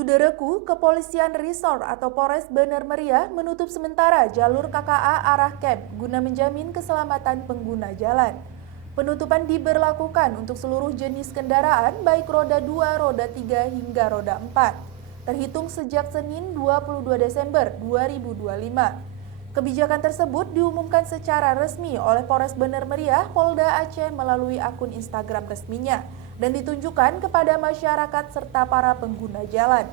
Saudaraku, Kepolisian Resort atau Polres Bener Meriah menutup sementara jalur KKA arah Camp guna menjamin keselamatan pengguna jalan. Penutupan diberlakukan untuk seluruh jenis kendaraan baik roda 2, roda 3 hingga roda 4. Terhitung sejak Senin 22 Desember 2025. Kebijakan tersebut diumumkan secara resmi oleh Polres Bener Meriah, Polda Aceh melalui akun Instagram resminya dan ditunjukkan kepada masyarakat serta para pengguna jalan.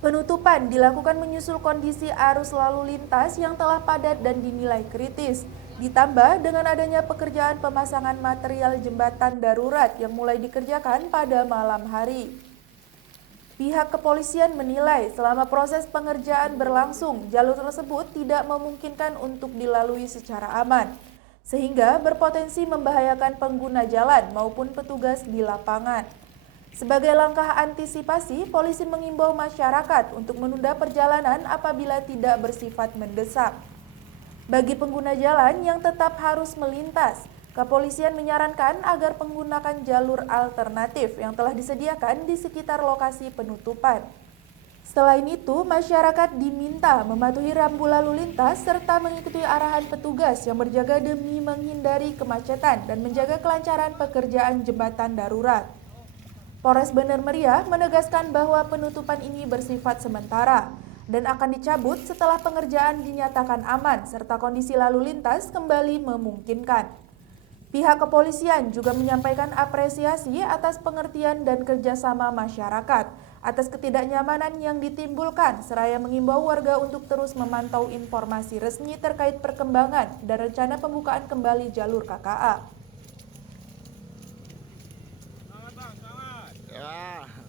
Penutupan dilakukan menyusul kondisi arus lalu lintas yang telah padat dan dinilai kritis, ditambah dengan adanya pekerjaan pemasangan material jembatan darurat yang mulai dikerjakan pada malam hari. Pihak kepolisian menilai selama proses pengerjaan berlangsung, jalur tersebut tidak memungkinkan untuk dilalui secara aman, sehingga berpotensi membahayakan pengguna jalan maupun petugas di lapangan. Sebagai langkah antisipasi, polisi mengimbau masyarakat untuk menunda perjalanan apabila tidak bersifat mendesak. Bagi pengguna jalan yang tetap harus melintas, kepolisian menyarankan agar menggunakan jalur alternatif yang telah disediakan di sekitar lokasi penutupan. Selain itu, masyarakat diminta mematuhi rambu lalu lintas serta mengikuti arahan petugas yang berjaga demi menghindari kemacetan dan menjaga kelancaran pekerjaan jembatan darurat. Polres Bener Meriah menegaskan bahwa penutupan ini bersifat sementara dan akan dicabut setelah pengerjaan dinyatakan aman serta kondisi lalu lintas kembali memungkinkan. Pihak kepolisian juga menyampaikan apresiasi atas pengertian dan kerjasama masyarakat atas ketidaknyamanan yang ditimbulkan, seraya mengimbau warga untuk terus memantau informasi resmi terkait perkembangan dan rencana pembukaan kembali jalur KKA. Ya.